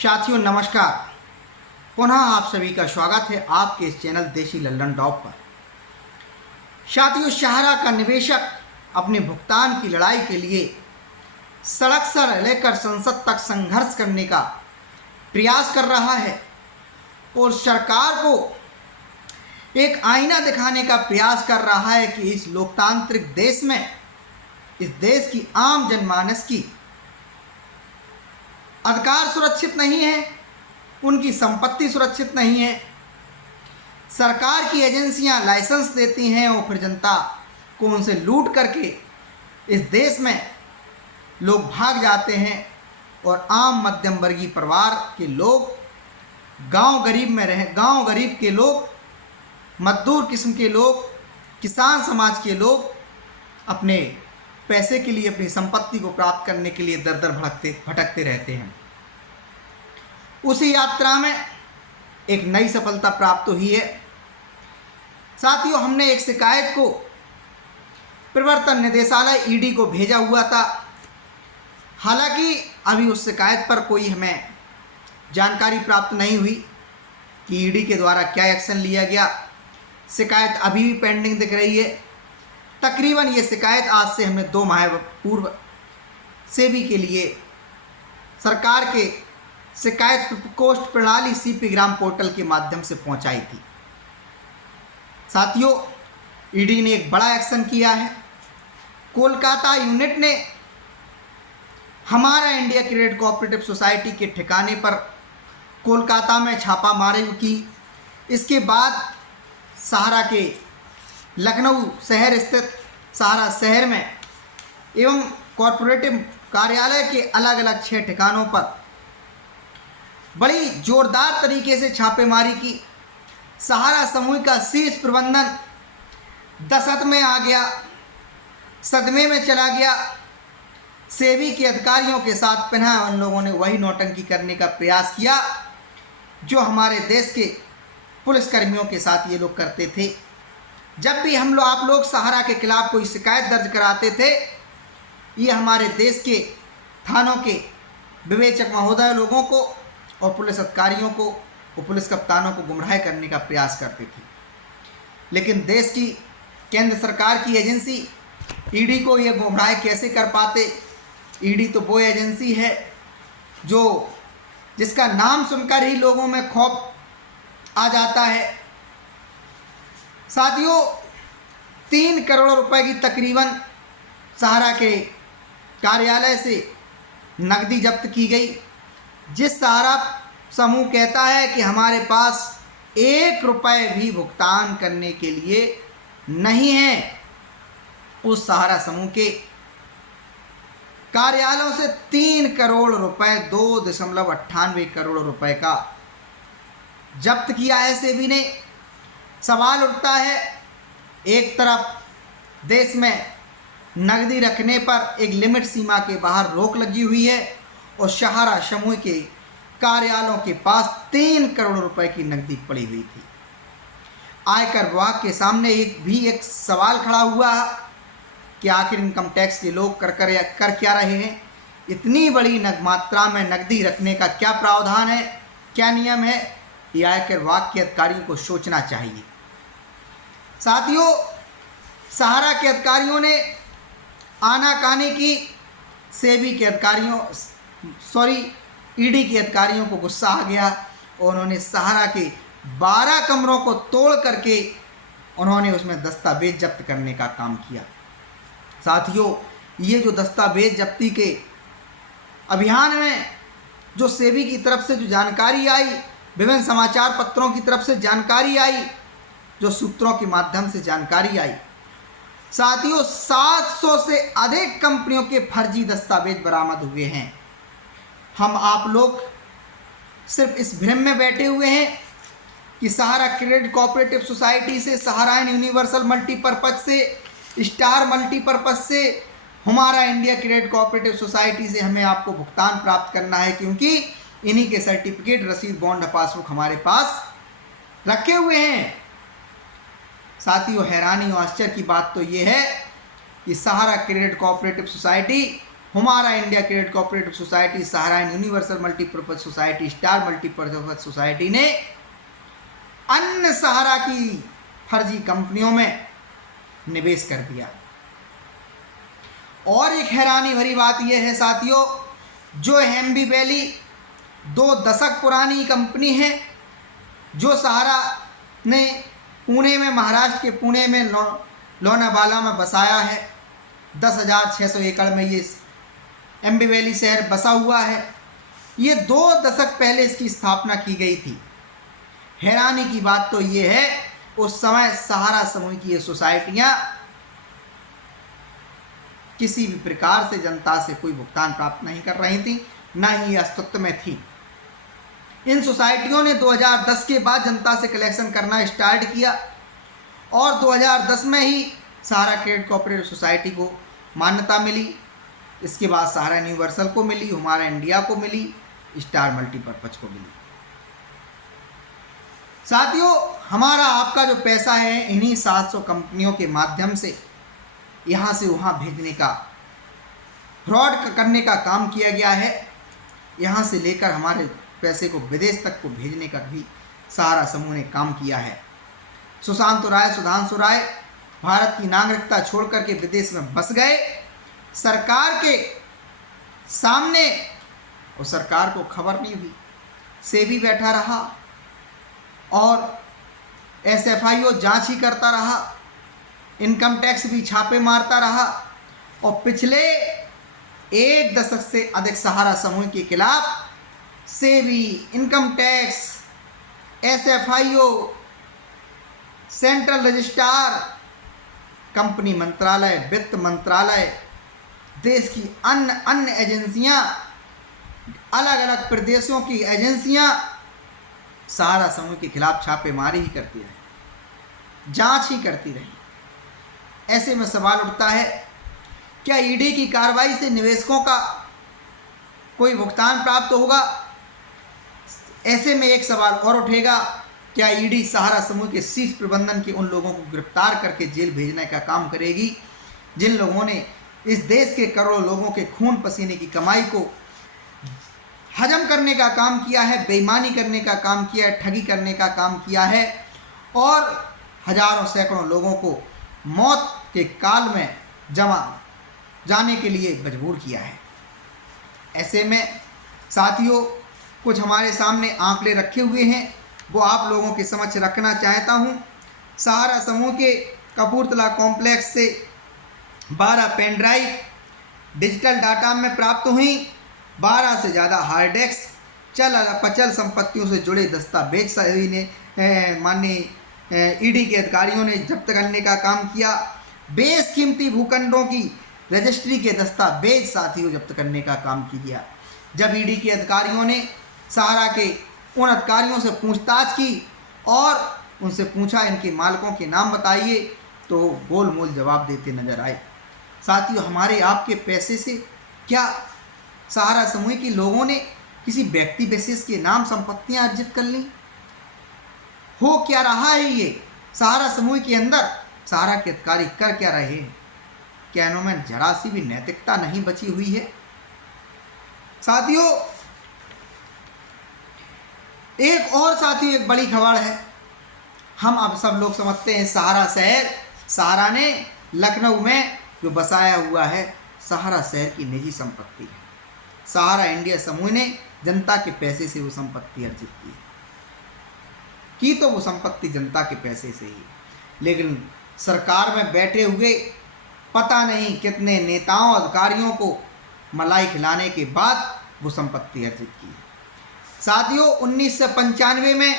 साथियों नमस्कार। पुनः आप सभी का स्वागत है आपके इस चैनल देसी लल्लन टॉप पर। साथियों, सहारा का निवेशक अपने भुगतान की लड़ाई के लिए सड़क से लेकर संसद तक संघर्ष करने का प्रयास कर रहा है और सरकार को एक आईना दिखाने का प्रयास कर रहा है कि इस लोकतांत्रिक देश में, इस देश की आम जनमानस की अधिकार सुरक्षित नहीं है, उनकी संपत्ति सुरक्षित नहीं है। सरकार की एजेंसियां लाइसेंस देती हैं और फिर जनता को उनसे लूट करके इस देश में लोग भाग जाते हैं और आम मध्यम वर्गीय परिवार के लोग, गांव गरीब के लोग, मजदूर किस्म के लोग, किसान समाज के लोग अपने पैसे के लिए, अपनी संपत्ति को प्राप्त करने के लिए दर दर भटकते रहते हैं। उसी यात्रा में एक नई सफलता प्राप्त हुई है। साथियों, हमने एक शिकायत को प्रवर्तन निदेशालय ईडी को भेजा हुआ था। हालांकि अभी उस शिकायत पर कोई हमें जानकारी प्राप्त नहीं हुई कि ईडी के द्वारा क्या एक्शन लिया गया। शिकायत अभी भी पेंडिंग दिख रही है। तकरीबन ये शिकायत आज से हमने 2 माह पूर्व सेबी के लिए सरकार के शिकायत प्रकोष्ठ प्रणाली सीपी ग्राम पोर्टल के माध्यम से पहुंचाई थी। साथियों, ईडी ने एक बड़ा एक्शन किया है। कोलकाता यूनिट ने हमारा इंडिया क्रेडिट कोऑपरेटिव सोसाइटी के ठिकाने पर कोलकाता में छापामारी की। इसके बाद सहारा के लखनऊ शहर स्थित सहारा शहर में एवं कॉरपोरेटिव कार्यालय के अलग अलग 6 ठिकानों पर बड़ी जोरदार तरीके से छापेमारी की। सहारा समूह का शीर्ष प्रबंधन दशत में आ गया, सदमे में चला गया। सेबी के अधिकारियों के साथ पुनः उन लोगों ने वही नौटंकी करने का प्रयास किया जो हमारे देश के पुलिसकर्मियों के साथ ये लोग करते थे। जब भी आप लोग सहारा के खिलाफ कोई शिकायत दर्ज कराते थे, ये हमारे देश के थानों के विवेचक महोदय लोगों को और पुलिस अधिकारियों को और पुलिस कप्तानों को गुमराह करने का प्रयास करते थे। लेकिन देश की केंद्र सरकार की एजेंसी ईडी को ये गुमराह कैसे कर पाते? ईडी तो वो एजेंसी है जिसका नाम सुनकर ही लोगों में खौफ आ जाता है। साथियों, 3 करोड़ रुपए की तकरीबन सहारा के कार्यालय से नकदी जब्त की गई। जिस सहारा समूह कहता है कि हमारे पास 1 रुपए भी भुगतान करने के लिए नहीं है, उस सहारा समूह के कार्यालयों से 3 करोड़ रुपए, 2.98 करोड़ रुपए का जब्त किया है सेबी ने। सवाल उठता है, एक तरफ देश में नकदी रखने पर एक लिमिट सीमा के बाहर रोक लगी हुई है और सहारा समूह के कार्यालयों के पास 3 करोड़ रुपए की नकदी पड़ी हुई थी। आयकर विभाग के सामने एक सवाल खड़ा हुआ कि आखिर इनकम टैक्स के लोग कर क्या रहे हैं? इतनी बड़ी मात्रा में नकदी रखने का क्या प्रावधान है, क्या नियम है? ये आयकर विभाग के अधिकारियों को सोचना चाहिए। साथियों, सहारा के अधिकारियों ने आनाकानी की। सेबी के ईडी के अधिकारियों को गुस्सा आ गया और उन्होंने सहारा के 12 कमरों को तोड़ करके उन्होंने उसमें दस्तावेज जब्त करने का काम किया। साथियों, ये जो दस्तावेज जब्ती के अभियान में जो सेबी की तरफ से जो जानकारी आई, विभिन्न समाचार पत्रों की तरफ से जानकारी आई, जो सूत्रों के माध्यम से जानकारी आई, साथियों 700 से अधिक कंपनियों के फर्जी दस्तावेज बरामद हुए हैं। हम आप लोग सिर्फ इस भ्रम में बैठे हुए हैं कि सहारा क्रेडिट कोऑपरेटिव सोसाइटी से, सहारा यूनिवर्सल मल्टीपर्पज से, स्टार मल्टीपर्पज से, हमारा इंडिया क्रेडिट कोऑपरेटिव सोसाइटी से हमें आपको भुगतान प्राप्त करना है, क्योंकि इन्हीं के सर्टिफिकेट, रसीद, बॉन्ड, पासबुक हमारे पास रखे हुए हैं। साथियों, हैरानी और आश्चर्य की बात तो ये है कि सहारा क्रेडिट कोऑपरेटिव सोसाइटी हमारा India credit cooperative society, Sahara universal multipurpose society, star multipurpose society ने अन्य सहारा की फर्जी कंपनियों में निवेश कर दिया। और एक हैरानी भरी बात यह है साथियों, जो एमबी वैली 2 दशक पुरानी कंपनी है, जो सहारा ने पुणे में, महाराष्ट्र के पुणे में लोनावाला में बसाया है। 10,600 एकड़ में ये एमबी वैली शहर बसा हुआ है। ये 2 दशक पहले इसकी स्थापना की गई थी। हैरानी की बात तो ये है, उस समय सहारा समूह की ये सोसाइटियाँ किसी भी प्रकार से जनता से कोई भुगतान प्राप्त नहीं कर रही थी, न ही अस्तित्व में थी। इन सोसाइटियों ने 2010 के बाद जनता से कलेक्शन करना स्टार्ट किया और 2010 में ही सहारा क्रेडिट कोऑपरेटिव सोसाइटी को मान्यता मिली। इसके बाद सहारा यूनिवर्सल को मिली, हमारा इंडिया को मिली, स्टार मल्टीपर्पज को मिली। साथियों, हमारा आपका जो पैसा है इन्हीं 700 कंपनियों के माध्यम से यहाँ से वहाँ भेजने का, फ्रॉड करने का काम किया गया है। यहाँ से लेकर हमारे पैसे को विदेश तक को भेजने का भी सहारा समूह ने काम किया है। सुशांत राय, सुधांशु राय भारत की नागरिकता छोड़ करके विदेश में बस गए सरकार के सामने, और सरकार को खबर नहीं हुई। सेबी बैठा रहा और एसएफआईओ जांच ही करता रहा, इनकम टैक्स भी छापे मारता रहा और पिछले 1 दशक से अधिक सहारा समूह के खिलाफ SEBI, income tax, SFIO, central registrar, company मंत्रालय, वित्त मंत्रालय, देश की अन्य एजेंसियां, अलग अलग प्रदेशों की एजेंसियां सहारा समूह के खिलाफ छापेमारी ही करती रही, जांच ही करती रही। ऐसे में सवाल उठता है, क्या ईडी की कार्रवाई से निवेशकों का कोई भुगतान प्राप्त होगा? ऐसे में एक सवाल और उठेगा, क्या ईडी सहारा समूह के शीर्ष प्रबंधन के उन लोगों को गिरफ्तार करके जेल भेजने का काम करेगी जिन लोगों ने इस देश के करोड़ों लोगों के खून पसीने की कमाई को हजम करने का काम किया है, बेईमानी करने का काम किया है, ठगी करने का काम किया है और हजारों सैकड़ों लोगों को मौत के काल में जाने के लिए मजबूर किया है। ऐसे में साथियों, कुछ हमारे सामने आंकड़े रखे हुए हैं, वो आप लोगों के समक्ष रखना चाहता हूँ। सहारा समूह के कपूरथला कॉम्प्लेक्स से 12 पेन ड्राइव डिजिटल डाटा में प्राप्त हुई, 12 से ज़्यादा हार्ड डिस्क, चल अचल संपत्तियों से जुड़े दस्तावेज सभी ने माननीय ईडी के अधिकारियों ने जब्त करने का काम किया। बेशकीमती भूखंडों की रजिस्ट्री के दस्तावेज साथियों जब्त करने का काम किया। जब ईडी के अधिकारियों ने सहारा के उन अधिकारियों से पूछताछ की और उनसे पूछा इनके मालिकों के नाम बताइए, तो गोलमोल जवाब देते नजर आए। साथियों, हमारे आपके पैसे से क्या सहारा समूह के लोगों ने किसी व्यक्ति विशेष के नाम संपत्तियां अर्जित कर ली? हो क्या रहा है ये सहारा समूह के अंदर? सहारा के अधिकारी कर क्या रहे हैं? क्या इनमें जरा सी भी नैतिकता नहीं बची हुई है? साथियों, एक बड़ी खबर है। हम अब सब लोग समझते हैं सहारा शहर, सहारा ने लखनऊ में जो बसाया हुआ है, सहारा शहर की निजी संपत्ति है। सहारा इंडिया समूह ने जनता के पैसे से वो संपत्ति अर्जित की तो वो संपत्ति जनता के पैसे से ही, लेकिन सरकार में बैठे हुए पता नहीं कितने नेताओं अधिकारियों को मलाई खिलाने के बाद वो संपत्ति अर्जित की। साथियों, 1995 में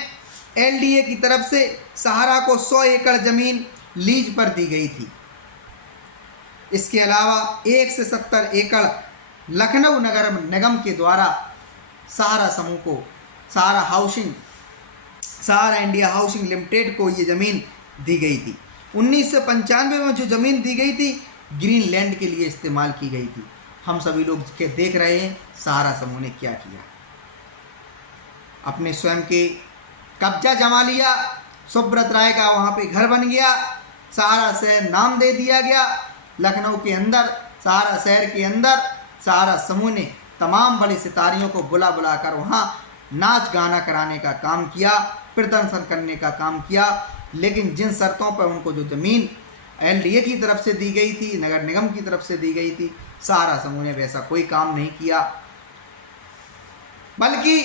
एलडीए की तरफ से सहारा को 100 एकड़ जमीन लीज पर दी गई थी। इसके अलावा 1 से 70 एकड़ लखनऊ नगर निगम के द्वारा सहारा समूह को, सहारा इंडिया हाउसिंग लिमिटेड को ये ज़मीन दी गई थी। 1995 में जो ज़मीन दी गई थी ग्रीन लैंड के लिए इस्तेमाल की गई थी। हम सभी लोग देख रहे हैं सहारा समूह ने क्या किया। अपने स्वयं के कब्जा जमा लिया, सुब्रत राय का वहाँ पे घर बन गया, सहारा शहर नाम दे दिया गया। लखनऊ के अंदर, सहारा शहर के अंदर सहारा समूह ने तमाम बड़े सितारियों को बुला बुलाकर वहाँ नाच गाना कराने का काम किया, प्रदर्शन करने का काम किया। लेकिन जिन शर्तों पर उनको जो ज़मीन एलडीए की तरफ से दी गई थी, नगर निगम की तरफ से दी गई थी, सहारा समूह ने वैसा कोई काम नहीं किया, बल्कि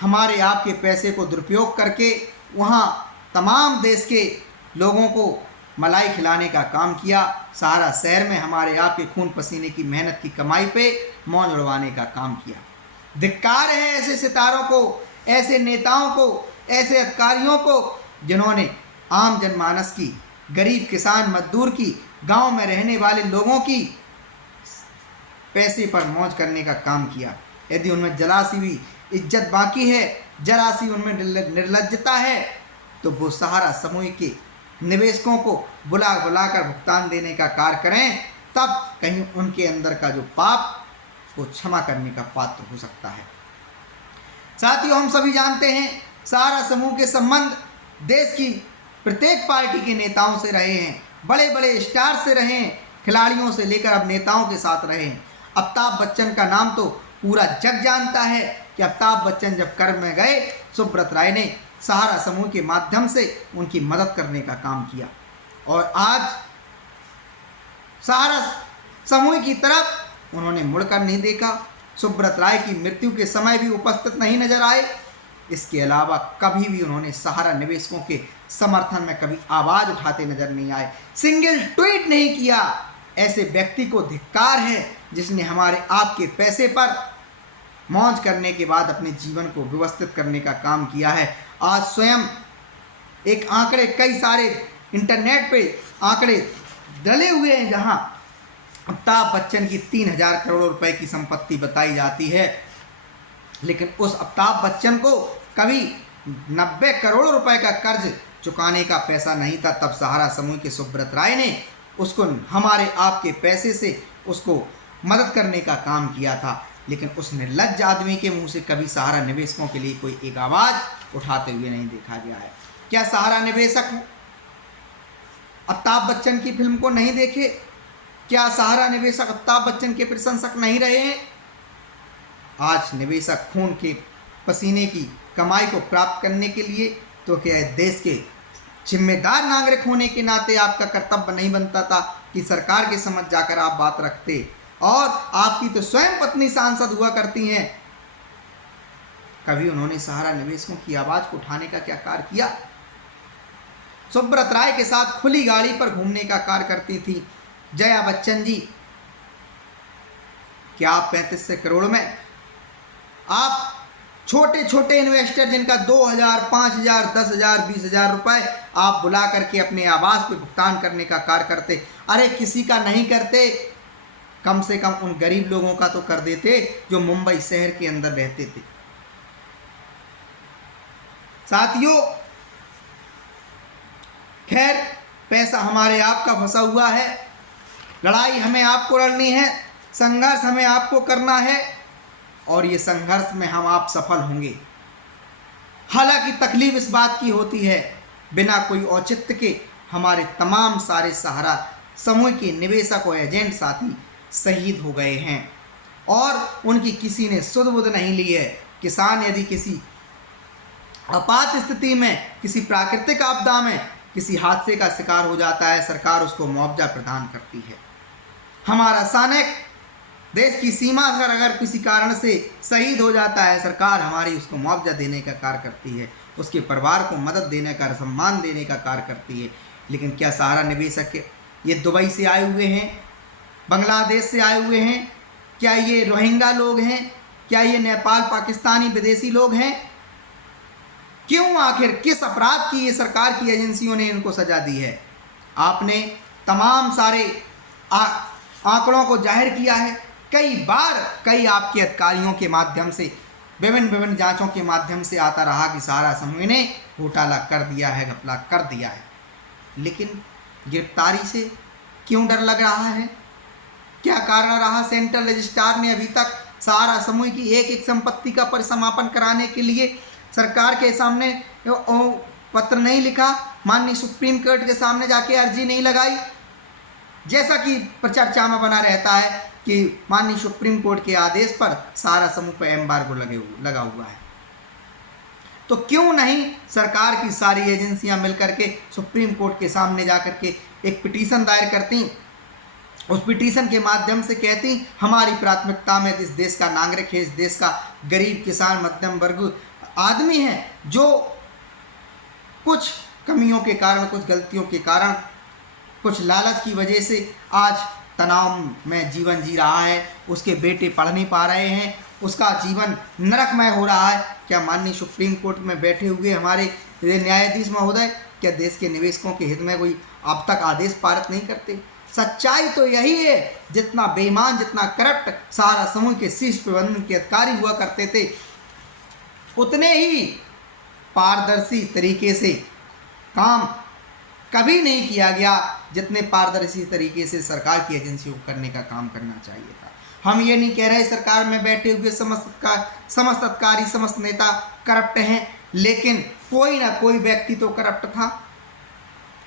हमारे आपके पैसे को दुरुपयोग करके वहाँ तमाम देश के लोगों को मलाई खिलाने का काम किया। सहारा शहर में हमारे आपके खून पसीने की मेहनत की कमाई पे मौज उड़वाने का काम किया। धिक्कार है ऐसे सितारों को, ऐसे नेताओं को, ऐसे अधिकारियों को जिन्होंने आम जनमानस की, गरीब किसान मजदूर की, गांव में रहने वाले लोगों की पैसे पर मौज करने का काम किया। यदि उनमें जरा सी भी इज्जत बाकी है, जरा सी उनमें निर्लज्जता है, तो वो सहारा समूह के निवेशकों को बुला बुलाकर भुगतान देने का कार्य करें, तब कहीं उनके अंदर का जो पाप वो क्षमा करने का पात्र हो सकता है। साथियों, हम सभी जानते हैं सहारा समूह के संबंध देश की प्रत्येक पार्टी के नेताओं से रहे हैं, बड़े बड़े स्टार से रहे हैं, खिलाड़ियों से लेकर अब नेताओं के साथ रहे हैं। अमिताभ बच्चन का नाम तो पूरा जग जानता है कि अमिताभ बच्चन जब कर्म में गए, सुब्रत राय ने सहारा समूह के माध्यम से उनकी मदद करने का काम किया, और आज सहारा समूह की तरफ उन्होंने मुड़कर नहीं देखा। सुब्रत राय की मृत्यु के समय भी उपस्थित नहीं नजर आए। इसके अलावा कभी भी उन्होंने सहारा निवेशकों के समर्थन में कभी आवाज़ उठाते नजर नहीं आए, सिंगल ट्वीट नहीं किया। ऐसे व्यक्ति को धिक्कार है जिसने हमारे आपके पैसे पर मौज करने के बाद अपने जीवन को व्यवस्थित करने का काम किया है। आज स्वयं एक आंकड़े, कई सारे इंटरनेट पे आंकड़े डले हुए हैं जहां अमिताभ बच्चन की 3000 करोड़ रुपए की संपत्ति बताई जाती है, लेकिन उस अमिताभ बच्चन को कभी 90 करोड़ रुपए का कर्ज चुकाने का पैसा नहीं था। तब सहारा समूह के सुब्रत राय ने उसको हमारे आपके पैसे से उसको मदद करने का काम किया था, लेकिन उस निर्लज्ज आदमी के मुंह से कभी सहारा निवेशकों के लिए कोई एक आवाज़ उठाते हुए नहीं देखा गया है। क्या सहारा निवेशक अमिताभ बच्चन की फिल्म को नहीं देखे? क्या सहारा निवेशक अमिताभ बच्चन के प्रशंसक नहीं रहे हैं? आज निवेशक खून के पसीने की कमाई को प्राप्त करने के लिए, तो क्या देश के जिम्मेदार नागरिक होने के नाते आपका कर्तव्य नहीं बनता था कि सरकार के समझ जाकर आप बात रखते? और आपकी तो स्वयं पत्नी सांसद हुआ करती हैं, कभी उन्होंने सहारा निवेशकों की आवाज़ को उठाने का क्या कार्य किया? सुब्रत राय के साथ खुली गाड़ी पर घूमने का कार्य करती थी जया बच्चन जी। क्या आप 35 करोड़ में आप छोटे छोटे इन्वेस्टर जिनका 2000, 5000, 10,000, 20,000 रुपए आप बुला करके अपने आवास पे भुगतान करने का कार्य करते? अरे किसी का नहीं करते, कम से कम उन गरीब लोगों का तो कर देते जो मुंबई शहर के अंदर रहते थे। साथियों, खैर पैसा हमारे आपका फंसा हुआ है, लड़ाई हमें आपको लड़नी है, संघर्ष हमें आपको करना है, और ये संघर्ष में हम आप सफल होंगे। हालांकि तकलीफ इस बात की होती है, बिना कोई औचित्य के हमारे तमाम सारे सहारा समूह के निवेशक और एजेंट साथी शहीद हो गए हैं और उनकी किसी ने सुध बुध नहीं ली है। किसान यदि किसी आपात स्थिति में, किसी प्राकृतिक आपदा में, किसी हादसे का शिकार हो जाता है, सरकार उसको मुआवजा प्रदान करती है। हमारा सैनिक देश की सीमा पर अगर किसी कारण से शहीद हो जाता है, सरकार हमारी उसको मुआवजा देने का कार्य करती है, उसके परिवार को मदद देने का, सम्मान देने का कार्य करती है। लेकिन क्या सहारा निवेशक ये दुबई से आए हुए हैं, बांग्लादेश से आए हुए हैं? क्या ये रोहिंग्या लोग हैं? क्या ये नेपाल, पाकिस्तानी विदेशी लोग हैं? क्यों, आखिर किस अपराध की ये सरकार की एजेंसियों ने इनको सजा दी है? आपने तमाम सारे आंकड़ों को जाहिर किया है, कई बार कई आपके अधिकारियों के माध्यम से, विभिन्न जांचों के माध्यम से आता रहा कि सहारा समूह ने घोटाला कर दिया है, घपला कर दिया है, लेकिन गिरफ्तारी से क्यों डर लग रहा है? क्या कारण रहा सेंट्रल रजिस्ट्रार ने अभी तक सहारा समूह की एक एक संपत्ति का परिसमापन कराने के लिए सरकार के सामने पत्र नहीं लिखा, माननीय सुप्रीम कोर्ट के सामने जाके अर्जी नहीं लगाई? जैसा कि चर्चा में बना रहता है कि माननीय सुप्रीम कोर्ट के आदेश पर सहारा समूह पर एम्बार्गो लगा हुआ है। तो क्यों नहीं सरकार की सारी एजेंसियां मिलकर के सुप्रीम कोर्ट के सामने जाकर के एक पिटीशन दायर करती, उस पिटीशन के माध्यम से कहती हमारी प्राथमिकता में इस देश का नागरिक है, इस देश का गरीब किसान मध्यम वर्ग आदमी है जो कुछ कमियों के कारण, कुछ गलतियों के कारण, कुछ लालच की वजह से आज तनाव में जीवन जी रहा है, उसके बेटे पढ़ नहीं पा रहे हैं, उसका जीवन नरकमय हो रहा है। क्या माननीय सुप्रीम कोर्ट में बैठे हुए हमारे न्यायाधीश महोदय क्या देश के निवेशकों के हित में कोई अब तक आदेश पारित नहीं करते? सच्चाई तो यही है, जितना बेईमान, जितना करप्ट सहारा समूह के शीर्ष प्रबंधन के अधिकारी हुआ करते थे, उतने ही पारदर्शी तरीके से काम कभी नहीं किया गया जितने पारदर्शी तरीके से सरकार की एजेंसियों को करने का काम करना चाहिए था। हम ये नहीं कह रहे सरकार में बैठे हुए समस्त अधिकारी, समस्त नेता करप्ट हैं, लेकिन कोई ना कोई व्यक्ति तो करप्ट था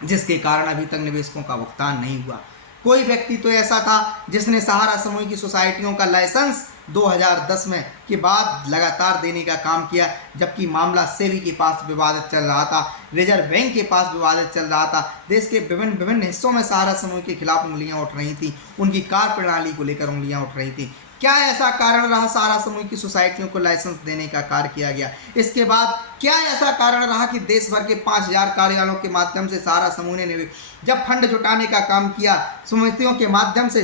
जिसके कारण अभी तक निवेशकों का भुगतान नहीं हुआ। कोई व्यक्ति तो ऐसा था जिसने सहारा समूह की सोसाइटियों का लाइसेंस 2010 में के बाद लगातार देने का काम किया, जबकि मामला सेबी के पास विवादित चल रहा था, रिजर्व बैंक के पास विवादित चल रहा था। देश के विभिन्न हिस्सों में सहारा समूह के खिलाफ उंगलियां उठ रही थी, उनकी कार्य प्रणाली को लेकर उंगलियां उठ रही थी। क्या ऐसा कारण रहा सहारा समूह की सोसाइटियों को लाइसेंस देने का कार्य किया गया? इसके बाद क्या ऐसा कारण रहा कि देश भर के 5000 कार्यालयों के माध्यम से सहारा समूह ने जब फंड जुटाने का काम किया, समितियों के माध्यम से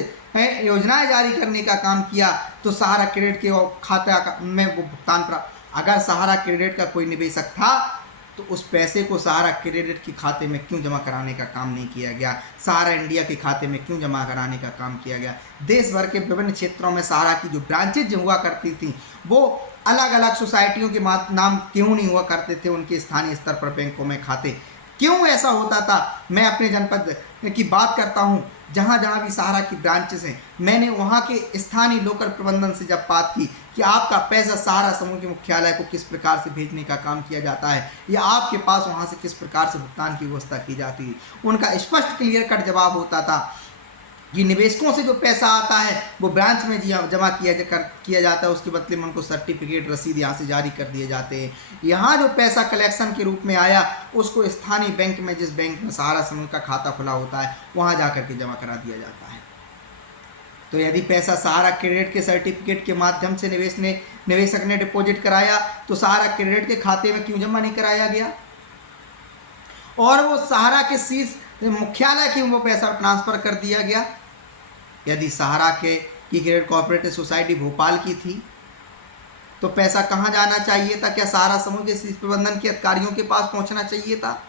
योजनाएं जारी करने का काम किया, तो सहारा क्रेडिट के खाता में वो भुगतान प्राप्त। अगर सहारा क्रेडिट का कोई निवेशक था तो उस पैसे को सहारा क्रेडिट के खाते में क्यों जमा कराने का काम नहीं किया गया? सहारा इंडिया के खाते में क्यों जमा कराने का काम किया गया? देश भर के विभिन्न क्षेत्रों में सहारा की जो ब्रांचेज हुआ करती थी वो अलग अलग सोसाइटियों के नाम क्यों नहीं हुआ करते थे? उनके स्थानीय स्तर पर बैंकों में खाते क्यों ऐसा होता था? मैं अपने जनपद की बात करता हूँ, जहाँ जहाँ भी सहारा की ब्रांचेस हैं, मैंने वहाँ के स्थानीय लोकल प्रबंधन से जब बात की कि आपका पैसा सहारा समूह के मुख्यालय को किस प्रकार से भेजने का काम किया जाता है या आपके पास वहाँ से किस प्रकार से भुगतान की व्यवस्था की जाती है, उनका स्पष्ट क्लियर कट जवाब होता था कि निवेशकों से जो पैसा आता है वो ब्रांच में जमा किया जाता है, उसके बदले में उनको सर्टिफिकेट, रसीद यहाँ से जारी कर दिए जाते हैं। यहाँ जो पैसा कलेक्शन के रूप में आया उसको स्थानीय बैंक में, जिस बैंक में सहारा समूह का खाता खुला होता है, वहाँ जा करके जमा करा दिया जाता है। तो यदि पैसा सहारा क्रेडिट के सर्टिफिकेट के माध्यम से निवेशक ने डिपॉजिट कराया तो सहारा क्रेडिट के खाते में क्यों जमा नहीं कराया गया? और वो सहारा के शीर्ष मुख्यालय क्यों वो पैसा ट्रांसफ़र कर दिया गया? यदि सहारा की क्रेडिट कोऑपरेटिव सोसाइटी भोपाल की थी तो पैसा कहाँ जाना चाहिए था? क्या सहारा समूह के शीर्ष प्रबंधन के अधिकारियों के पास पहुँचना चाहिए था?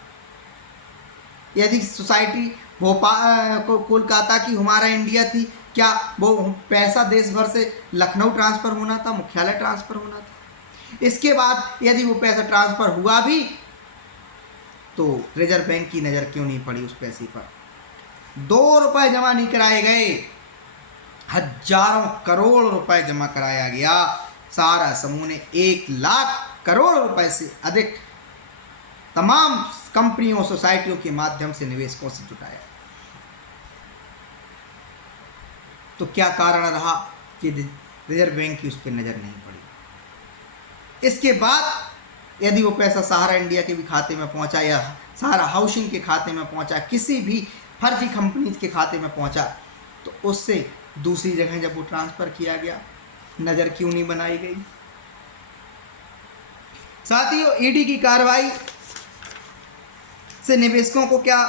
यदि सोसाइटी भोपाल कोलकाता की हमारा इंडिया थी, क्या वो पैसा देश भर से लखनऊ ट्रांसफ़र होना था, मुख्यालय ट्रांसफ़र होना था? इसके बाद यदि वो पैसा ट्रांसफ़र हुआ भी तो रिजर्व बैंक की नज़र क्यों नहीं पड़ी उस पैसे पर? 2 रुपए जमा नहीं कराए गए, हजारों करोड़ रुपए जमा कराया गया। सहारा समूह ने 1 लाख करोड़ रुपए से अधिक तमाम कंपनियों, सोसाइटियों के माध्यम से निवेशकों से जुटाया। तो क्या कारण रहा कि रिजर्व बैंक की उस पर नज़र नहीं पड़ी? इसके बाद यदि वो पैसा सहारा इंडिया के भी खाते में पहुंचा या सहारा हाउसिंग के खाते में पहुंचा, किसी भी फर्जी कंपनी के खाते में पहुंचा, तो उससे दूसरी जगह जब वो ट्रांसफ़र किया गया, नज़र क्यों नहीं बनाई गई? साथियों, ईडी की कार्रवाई से निवेशकों को क्या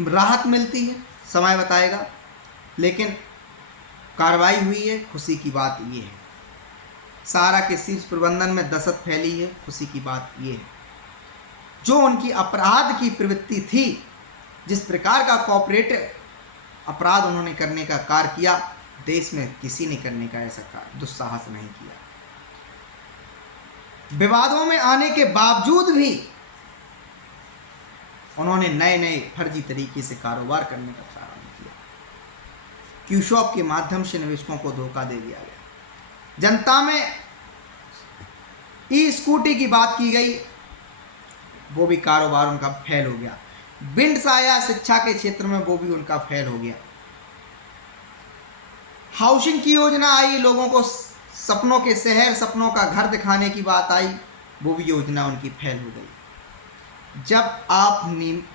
राहत मिलती है समय बताएगा, लेकिन कार्रवाई हुई है, खुशी की बात ये है। सहारा के शीर्ष प्रबंधन में दहशत फैली है, खुशी की बात ये है। जो उनकी अपराध की प्रवृत्ति थी, जिस प्रकार का कॉर्पोरेट अपराध उन्होंने करने का कार्य किया, देश में किसी ने करने का ऐसा कार्य, दुस्साहस नहीं किया। विवादों में आने के बावजूद भी उन्होंने नए फर्जी तरीके से कारोबार करने का प्रारंभ किया। क्यूशॉप के माध्यम से निवेशकों को धोखा दे दिया गया। जनता में ई स्कूटी की बात की गई, वो भी कारोबार उनका फेल हो गया। बिंड आया शिक्षा के क्षेत्र में, वो भी उनका फेल हो गया। हाउसिंग की योजना आई, लोगों को सपनों के शहर, सपनों का घर दिखाने की बात आई, वो भी योजना उनकी फेल हो गई। जब आप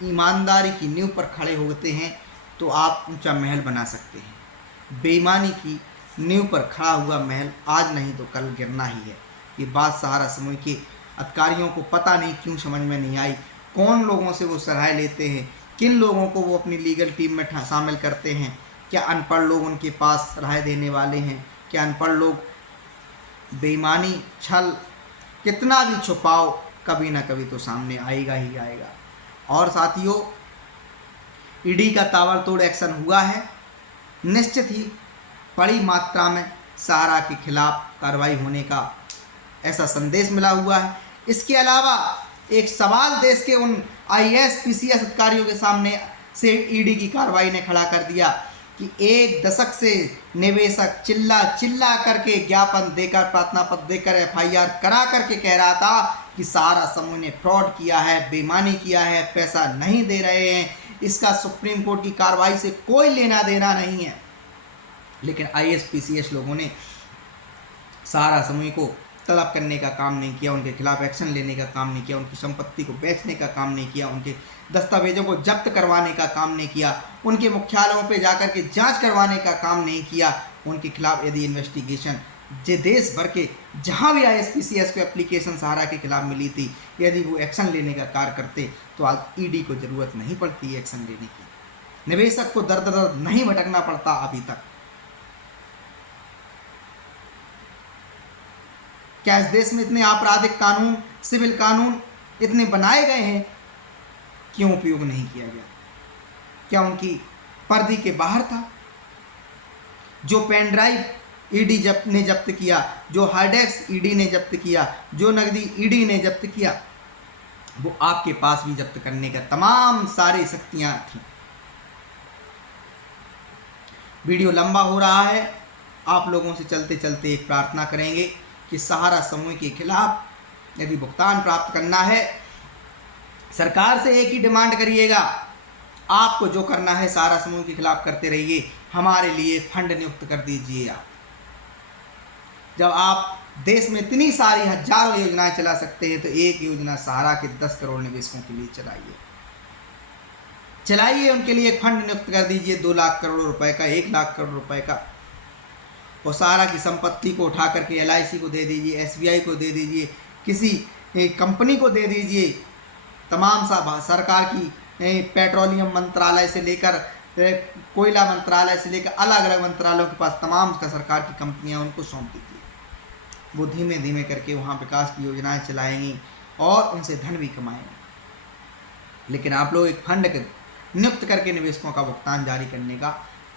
ईमानदारी की नींव पर खड़े होते हैं तो आप ऊंचा महल बना सकते हैं। बेईमानी की नींव पर खड़ा हुआ महल आज नहीं तो कल गिरना ही है। ये बात सहारा समूह के अधिकारियों को पता नहीं क्यों समझ में नहीं आई। कौन लोगों से वो सलाह लेते हैं, किन लोगों को वो अपनी लीगल टीम में शामिल करते हैं? क्या अनपढ़ लोग उनके पास राय देने वाले हैं? क्या अनपढ़ लोग? बेईमानी, छल कितना भी छुपाओ, कभी ना कभी तो सामने आएगा ही आएगा। और साथियों, ईडी का ताबड़तोड़ एक्शन हुआ है। निश्चित ही बड़ी मात्रा में सहारा के खिलाफ कार्रवाई होने का ऐसा संदेश मिला हुआ है। इसके अलावा एक सवाल देश के उन IAS PCS अधिकारियों के सामने से ईडी की कार्रवाई ने खड़ा कर दिया कि एक दशक से निवेशक चिल्ला चिल्ला करके ज्ञापन देकर, प्रार्थना पत्र देकर, FIR करा करके कह रहा था कि सहारा समूह ने फ्रॉड किया है, बेईमानी किया है, पैसा नहीं दे रहे हैं, इसका सुप्रीम कोर्ट की कार्रवाई से कोई लेना देना नहीं है। लेकिन IAS PCS लोगों ने सहारा समूह को तलब करने का काम नहीं किया, उनके खिलाफ एक्शन लेने का काम नहीं किया, उनकी संपत्ति को बेचने का काम नहीं किया, उनके दस्तावेजों को जब्त करवाने का काम नहीं किया, उनके मुख्यालयों पे जाकर के जांच करवाने का काम नहीं किया। उनके खिलाफ यदि इन्वेस्टिगेशन देश भर के जहां भी IAS PCS को एप्लीकेशन सहारा के खिलाफ मिली थी, यदि वो एक्शन लेने का कार्य करते तो आज ईडी को ज़रूरत नहीं पड़ती एक्शन लेने की। निवेशक को दर दर नहीं भटकना पड़ता अभी तक। क्या इस देश में इतने आपराधिक कानून, सिविल कानून इतने बनाए गए हैं, क्यों उपयोग नहीं किया गया? क्या उनकी पर्दी के बाहर था? जो पेन ड्राइव ईडी ने जब्त किया, जो हार्ड डिस्क ईडी ने जब्त किया, जो नकदी ईडी ने जब्त किया, वो आपके पास भी जब्त करने का तमाम सारी शक्तियां थी। वीडियो लंबा हो रहा है, आप लोगों से चलते चलते एक प्रार्थना करेंगे कि सहारा समूह के खिलाफ यदि भुगतान प्राप्त करना है, सरकार से एक ही डिमांड करिएगा, आपको जो करना है सहारा समूह के खिलाफ करते रहिए, हमारे लिए फंड नियुक्त कर दीजिए। आप जब आप देश में इतनी सारी हजारों योजनाएं चला सकते हैं तो एक योजना सहारा के 10 करोड़ निवेशकों के लिए चलाइए, उनके लिए फंड नियुक्त कर दीजिए 2 लाख करोड़ रुपए का, 1 लाख करोड़ रुपए का। और सहारा की संपत्ति को उठा करके LIC को दे दीजिए, SBI को दे दीजिए, किसी कंपनी को दे दीजिए। तमाम सा सरकार की पेट्रोलियम मंत्रालय से लेकर कोयला मंत्रालय से लेकर अलग अलग मंत्रालयों के पास तमाम का सरकार की कंपनियां, उनको सौंप दीजिए। वो धीमे धीमे करके वहाँ विकास की योजनाएं चलाएंगी और उनसे धन भी कमाएंगे। लेकिन आप लोग एक फंड नियुक्त करके निवेशकों का भुगतान जारी करने का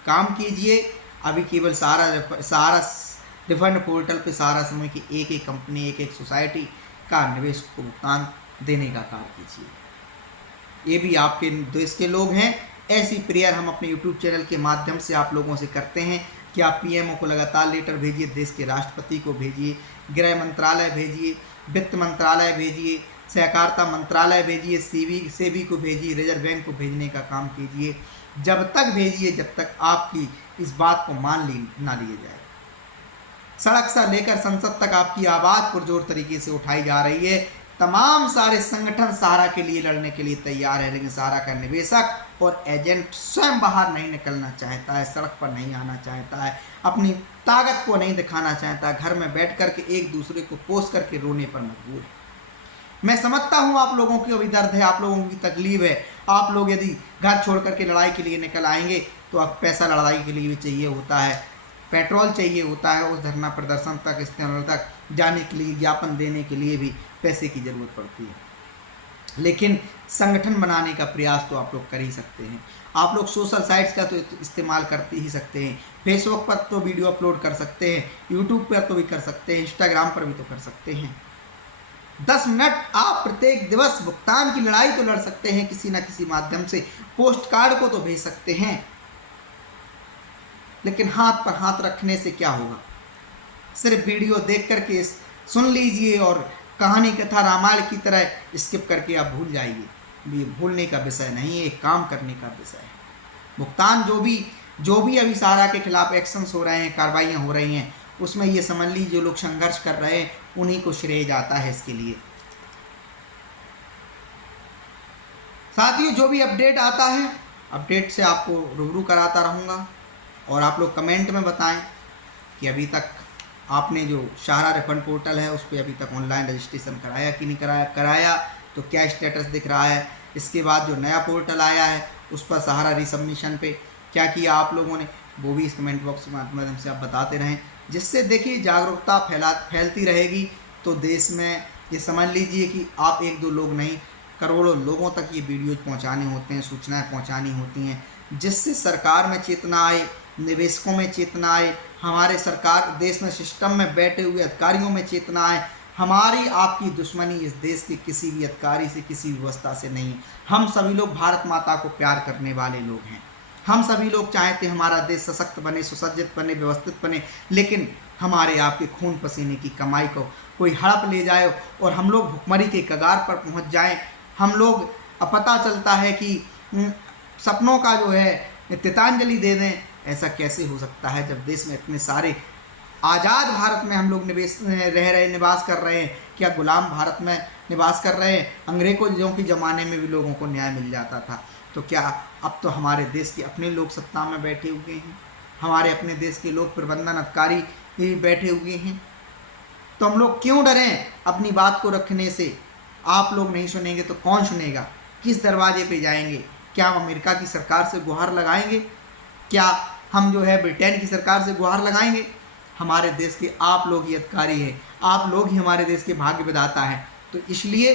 काम कीजिए। अभी केवल सहारा रिफंड पोर्टल पे सहारा समूह की एक एक कंपनी, एक एक सोसाइटी का निवेश को भुगतान देने का कार्य कीजिए। ये भी आपके देश के लोग हैं। ऐसी प्रेयर हम अपने YouTube चैनल के माध्यम से आप लोगों से करते हैं कि आप PMO को लगातार लेटर भेजिए, देश के राष्ट्रपति को भेजिए, गृह मंत्रालय भेजिए, वित्त मंत्रालय भेजिए, सहकारिता मंत्रालय भेजिए, सेबी को भेजिए, रिजर्व बैंक को भेजने का काम कीजिए। जब तक भेजिए जब तक आपकी इस बात को मान ना लिए जाए। सड़क से लेकर संसद तक आपकी आवाज़ पुरजोर तरीके से उठाई जा रही है। तमाम सारे संगठन सहारा के लिए लड़ने के लिए तैयार है, लेकिन सहारा का निवेशक और एजेंट स्वयं बाहर नहीं निकलना चाहता है, सड़क पर नहीं आना चाहता है, अपनी ताकत को नहीं दिखाना चाहता, घर में बैठ कर के एक दूसरे को कोस करके रोने पर मजबूर है। मैं समझता हूँ आप लोगों की अभी दर्द है, आप लोगों की तकलीफ है। आप लोग यदि घर छोड़ करके लड़ाई के लिए निकल आएंगे तो अब पैसा लड़ाई के लिए भी चाहिए होता है, पेट्रोल चाहिए होता है, उस धरना प्रदर्शन तक, स्थल तक जाने के लिए, ज्ञापन देने के लिए भी पैसे की ज़रूरत पड़ती है। लेकिन संगठन बनाने का प्रयास तो आप लोग कर ही सकते हैं। आप लोग सोशल साइट्स का तो इस्तेमाल करते ही सकते हैं। फेसबुक पर तो वीडियो अपलोड कर सकते हैं, यूट्यूब पर तो भी कर सकते हैं, इंस्टाग्राम पर भी तो कर सकते हैं। 10 मिनट आप प्रत्येक दिवस भुगतान की लड़ाई तो लड़ सकते हैं, किसी ना किसी माध्यम से पोस्ट कार्ड को तो भेज सकते हैं। लेकिन हाथ पर हाथ रखने से क्या होगा? सिर्फ वीडियो देख करके सुन लीजिए और कहानी कथा रामायण की तरह स्किप करके आप भूल जाइए। ये भूलने का विषय नहीं है, एक काम करने का विषय है। भुगतान जो भी जो भी अभी सारा के खिलाफ एक्शंस हो रहे हैं, कार्रवाइयाँ हो रही हैं, उसमें ये समझ लीजिए जो लोग संघर्ष कर रहे हैं उन्हीं को श्रेय जाता है इसके लिए। साथियों, जो भी अपडेट आता है, अपडेट से आपको रूबरू कराता रहूँगा। और आप लोग कमेंट में बताएं कि अभी तक आपने जो सहारा रिफंड पोर्टल है उस पर अभी तक ऑनलाइन रजिस्ट्रेशन कराया कि नहीं कराया, कराया तो क्या स्टेटस दिख रहा है। इसके बाद जो नया पोर्टल आया है उस पर सहारा रिसबमिशन पे क्या किया आप लोगों ने, वो भी इस कमेंट बॉक्स के माध्यम से आप बताते रहें, जिससे देखिए जागरूकता फैलती रहेगी। तो देश में ये समझ लीजिए कि आप एक दो लोग नहीं, करोड़ों लोगों तक ये वीडियोज पहुंचाने होते हैं, सूचनाएं पहुंचानी होती हैं, जिससे सरकार में चेतना आए, निवेशकों में चेतना आए, हमारे सरकार देश में सिस्टम में बैठे हुए अधिकारियों में चेतना आए। हमारी आपकी दुश्मनी इस देश के किसी भी अधिकारी से, किसी व्यवस्था से नहीं है। हम सभी लोग भारत माता को प्यार करने वाले लोग हैं। हम सभी लोग चाहते हमारा देश सशक्त बने, सुसज्जित बने, व्यवस्थित बने, लेकिन हमारे आपके खून पसीने की कमाई को कोई हड़प ले जाए और हम लोग भुखमरी के कगार पर पहुंच जाएं। हम लोग पता चलता है कि सपनों का जो है तितांजलि दे दें। ऐसा कैसे हो सकता है जब देश में इतने सारे आज़ाद भारत में हम लोग निवास कर रहे हैं। क्या गुलाम भारत में निवास कर रहे हैं? अंग्रेजों के ज़माने में भी लोगों को न्याय मिल जाता था। तो क्या अब तो हमारे देश के अपने लोग सत्ता में बैठे हुए हैं, हमारे अपने देश के लोग प्रबंधन अधिकारी बैठे हुए हैं। तो हम लोग क्यों डरें अपनी बात को रखने से? आप लोग नहीं सुनेंगे तो कौन सुनेगा? किस दरवाजे पे जाएंगे? क्या हम अमेरिका की सरकार से गुहार लगाएंगे? क्या हम जो है ब्रिटेन की सरकार से गुहार लगाएंगे? हमारे देश के आप लोग ही अधिकारी हैं, आप लोग ही हमारे देश के भाग्य विधाता हैं। तो इसलिए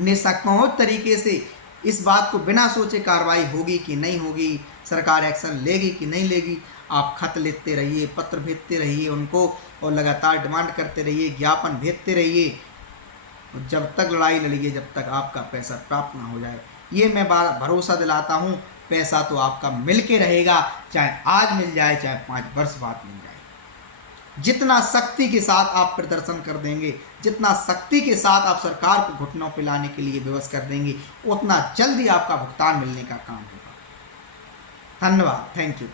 निष्पक्ष तरीके से इस बात को बिना सोचे कार्रवाई होगी कि नहीं होगी, सरकार एक्शन लेगी कि नहीं लेगी, आप खत लिखते रहिए, पत्र भेजते रहिए उनको और लगातार डिमांड करते रहिए, ज्ञापन भेजते रहिए, जब तक लड़ाई लड़िए, जब तक आपका पैसा प्राप्त ना हो जाए। ये मैं भरोसा दिलाता हूँ, पैसा तो आपका मिल के रहेगा, चाहे आज मिल जाए चाहे 5 वर्ष बाद मिल जाए। जितना सख्ती के साथ आप प्रदर्शन कर देंगे, जितना सख्ती के साथ आप सरकार को घुटनों पे लाने के लिए विवश कर देंगे, उतना जल्दी आपका भुगतान मिलने का काम होगा। धन्यवाद, थैंक यू।